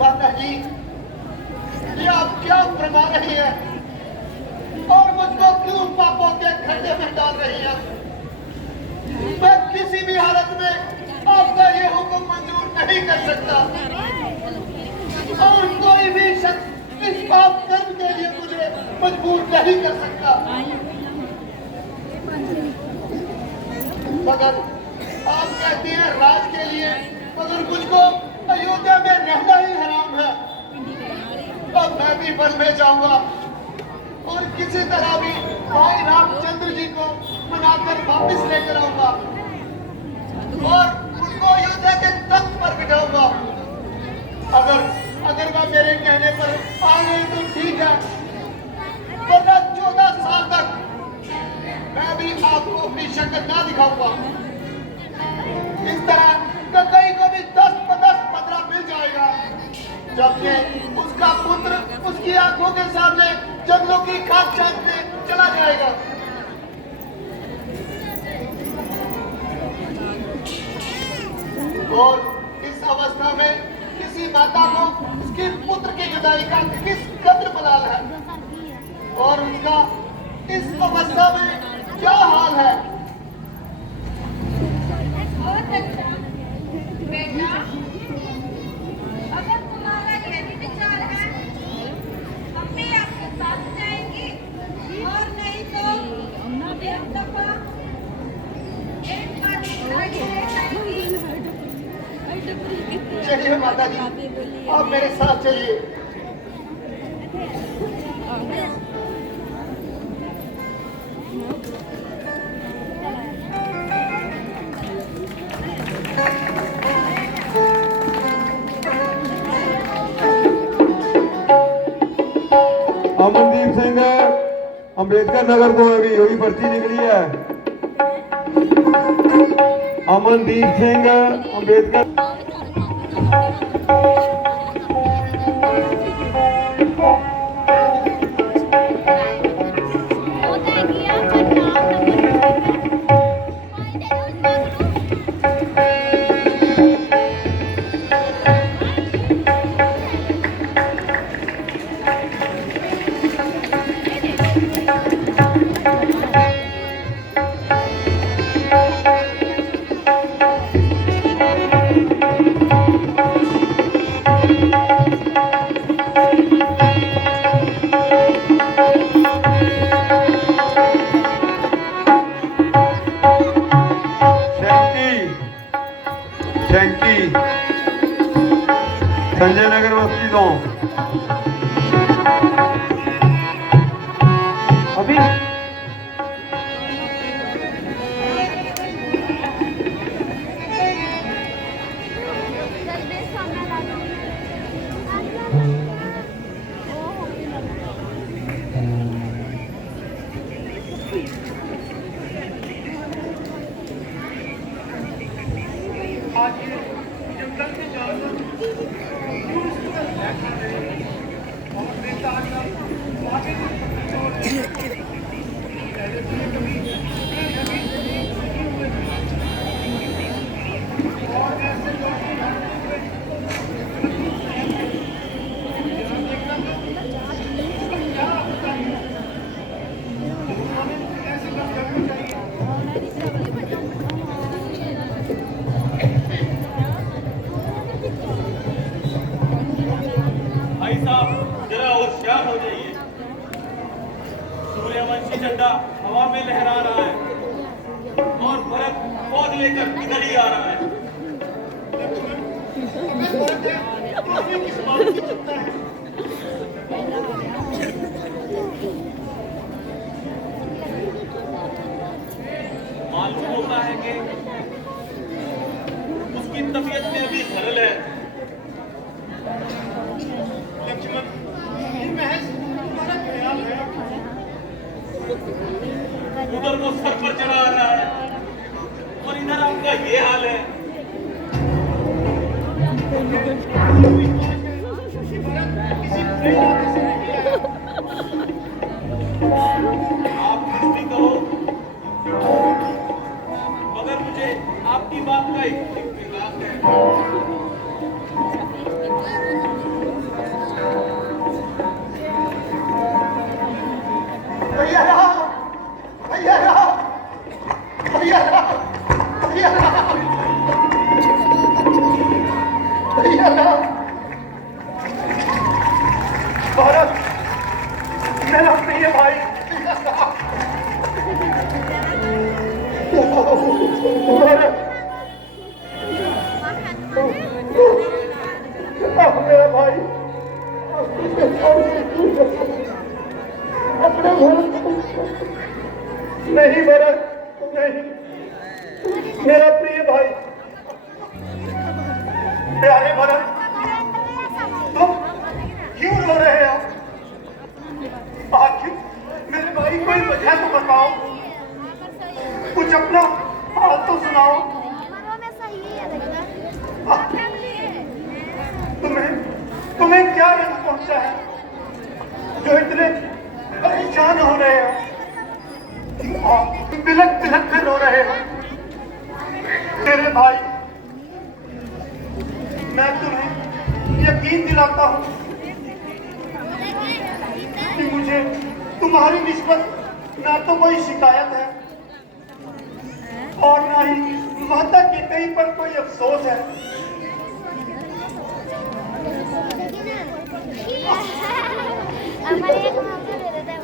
माता जी, ये आप क्या फरमा रही है और मुझको क्यों पापों के खड्डे में डाल रही है? मैं किसी भी हालत में आपका ये हुक्म मंजूर नहीं कर सकता और कोई भी शख्स इस पाप कर्म के लिए मुझे मजबूर नहीं कर सकता। मगर आप कहती हैं राज के लिए, मगर मुझको अयोध्या में रहना ही हराम है। अब मैं भी वन में जाऊंगा और किसी तरह भी भाई रामचंद्र जी को मनाकर वापस लेकर आऊंगा और उनको अयोध्या के तख्त पर बिठाऊंगा। अगर वह मेरे कहने पर आ गए तो ठीक है, वरना 14 साल तक मैं भी आपको अपनी शक्ल ना दिखाऊंगा। इस तरह कई को भी 10-15 मिल जाएगा, जबकि उसका पुत्र उसकी आंखों के सामने जंगलों की खाक छानने चला जाएगा। और इस अवस्था में किसी माता को उसके पुत्र की जुदाई का किस कदर मलाल है और उसका इस अवस्था में क्या हाल है। बेटा, अगर तुम्हारा यही विचार है, हम भी आपके साथ जाएंगे और नहीं तो एक दफा एक बार चलिए माता जी, आप मेरे साथ चलिए। अमनदीप सिंह अंबेडकर नगर तो अभी वही पर्ची निकली है। अमनदीप सिंह अंबेडकर संजय नगर बस्ती तो अभी झंडा हवा में लहरा रहा है और भरत पौध लेकर इधर ही आ रहा है। मालूम होता है कि उसकी तबीयत में अभी खलल है। लक्ष्मण, ये महज तुम्हारा ख्याल है। उधर वो सर पर चढ़ा रहा है का ये हाल है। आप कुछ भी कहो, मगर मुझे आपकी बात का इत्तेफाक है। भैया राम, भैया राम, भैया राम, भैया राम, भैया राम। भरत, मेरा प्रिय भाई, भरत, मेरा भाई, अपने भरत नहीं, भरत नहीं, मेरा प्रिय भाई, प्यारे भरत, तुम क्यों रो रहे हो? आखिर मेरे भाई कोई वजह तो बताओ, कुछ अपना हाल तो सुनाओ। तुम्हें क्या रंग पहुंचा है जो इतने परेशान हो रहे हो और बिलक बिलक कर रो रहे हो? मेरे भाई, मैं तुम्हें यकीन दिलाता हूं कि मुझे तुम्हारी निस्बत ना तो कोई शिकायत है और ना ही माता के कहीं पर कोई अफसोस है। हमारे एक मौका दे देते हैं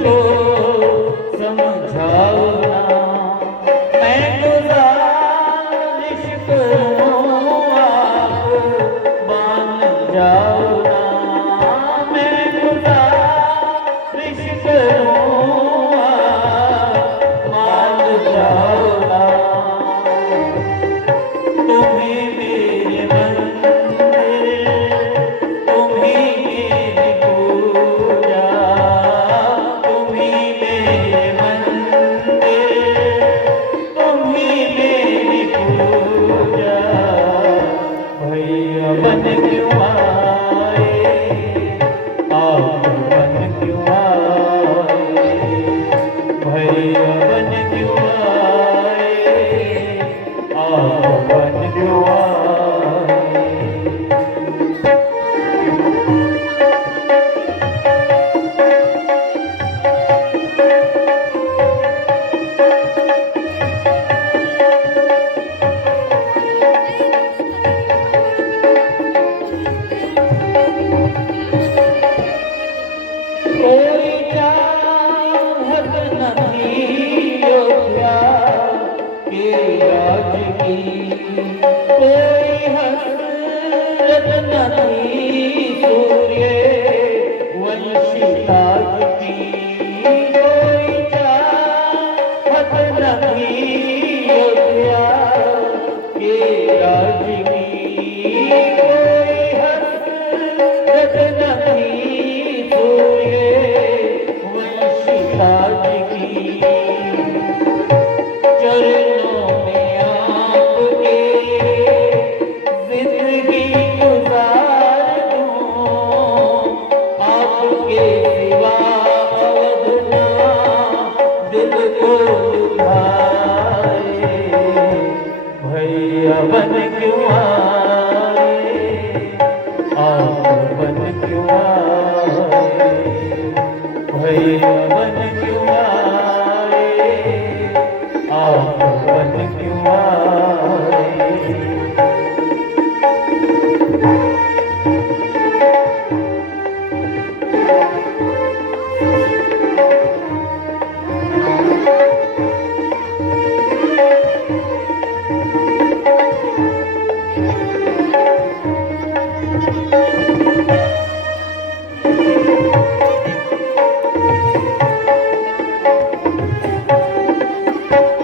को समझाओ ना, मैं गुजारिश करूं आप मान जाओ ना, मैं गुजारिश करूं आप मान जाओ ना। तुम्हें मेरे मंदिर, तुम्हें मेरी पूजा, तुम्हें मेरे मंदिर, तुम्हें मेरी पूजा। भैया बन क्यों आए, आप बन क्यों आए, भैया बन क्यों आए, आप बन क्यों आए। कोई चाहत नहीं योद्धा के राज की, कोई हसरत नहीं सूर्य वंशी ताज की, कोई चाहत नहीं योद्धा के राज की, कोई हसरत नहीं सूर्य वंशी ताज की। चरणों में आपके जिंदगी गुजार दूं, आपके सिवा अवध ना दिल को लुभाए। भैया बन क्यों आए, आप बन क्यों आए, भैया बन क्यों आए, आप बन क्यों आए।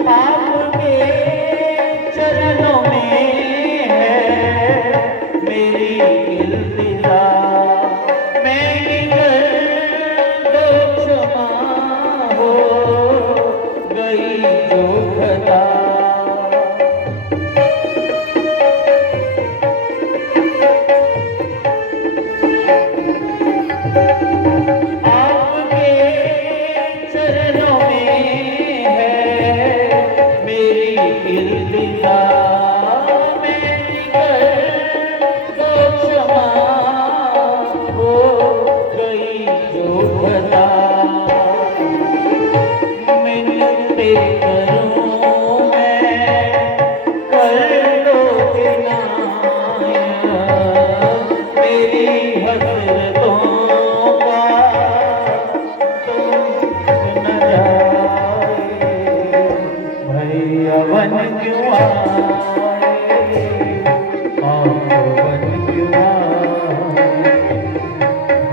आपके चरणों में है मेरी इल्तिजा, मेरी कर दो क्षमा हो गई जो खता। आपके चरणों में है मेरी इल्तिजा, मेरी कर दो क्षमा हो गई जो खता। मिन्नतें करूं मैं कर दो किनाया, मेरी हसरतों का तुम न जाए। भैया बन क्यों आए, आप बन क्यों आए,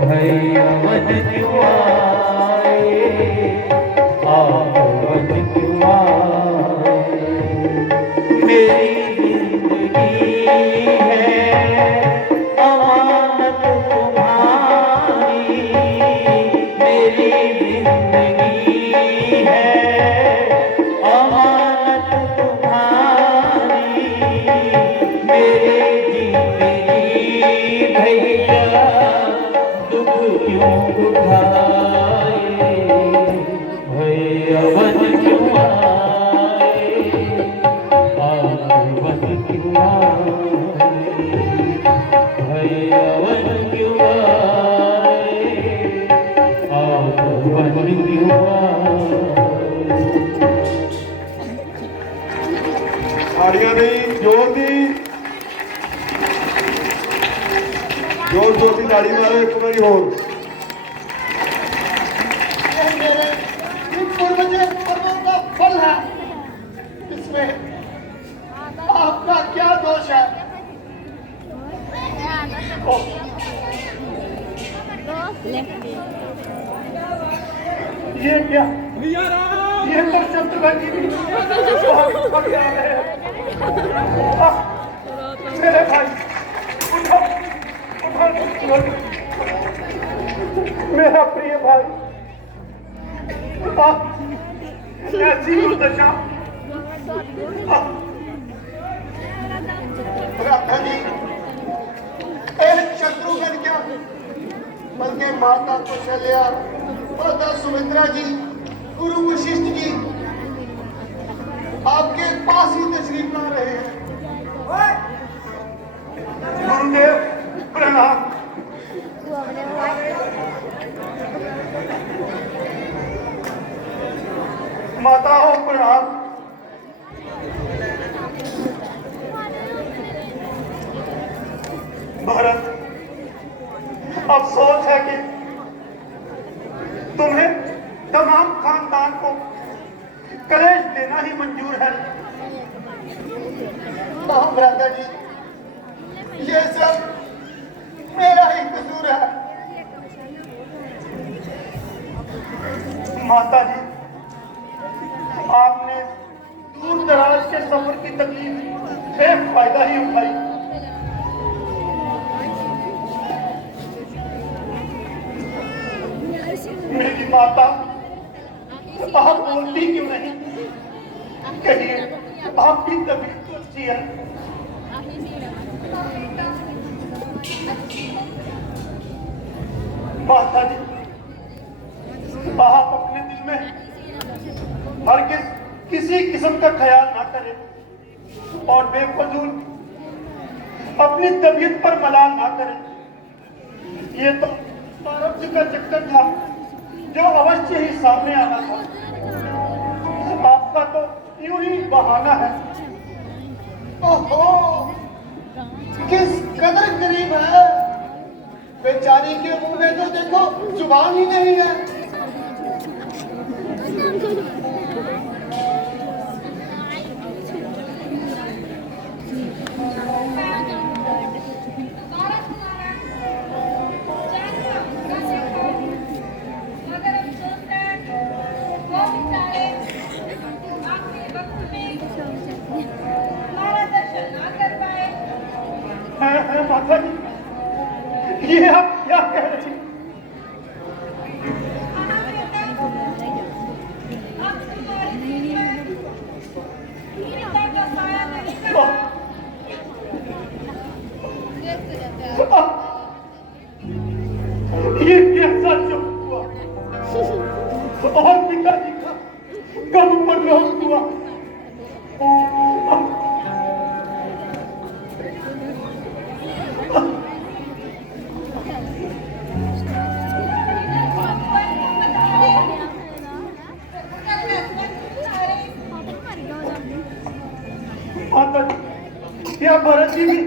भैया बन क्यों आए, आप बन क्यों आए। मेरी जिंदगी है अमानत तुम्हारी, मेरी जिंदगी है अमानत तुम्हारी, मेरे जीते जी भैया दुख क्यों उठाए। भैया बन क्यों आए, आप बन क्यों आए, भैया बन क्यों आए, आप बन क्यों आए। ताड़ियां नहीं, जोर दी, जोर जोर की ताड़ी मारो एक बारी होर। ये मेरे ये क्या? ये तो शत्रुघ्न जी भी बहुत बढ़िया है। मेरे भाई उठो, उठो, मेरा प्रिय भाई, ऐसी दुर्दशा। राधा जी, शत्रुघ्न क्या बल्कि माता कौशल्या, माता सुमित्रा जी, गुरु वशिष्ठ जी आपके पास ही तशरीफ ला रहे हैं। गुरुदेव प्रणाम। माता हो प्रणाम। भरत, अफसोस है कि तुम्हें तमाम खानदान को कलेश देना ही मंजूर है। भ्राता जी, ये सब मेरा ही कसूर है। माता जी, आपने दूर दराज के सफर की तकलीफ बेफायदा ही उठाई। मेरी माता, आप बोलती क्यों नहीं? कहिए, आपकी तबीयत तो अच्छी है। माता जी, आप अपने दिल में हरगिज़ किसी किस्म का ख्याल ना करें और बेफजूल अपनी तबीयत पर मलाल ना करें। ये तो प्रारब्ध का चक्कर था जो अवश्य ही सामने आना था। आपका तो यूं ही बहाना है। ओहो, किस कदर करीब है। बेचारी के मुंह में तो देखो जुबान ही नहीं है। मगर अफसोस है वो बेचारे आखिरी वक्त में हमारा दर्शन ना कर पाए। है माता जी, ये आप क्या कह रही? अब तुम्हारी दिल में पिता का साया नहीं था। ये कैसा चुप हुआ और पिताजी का कब परलोक हुआ। माता जी, क्या भरत जी भी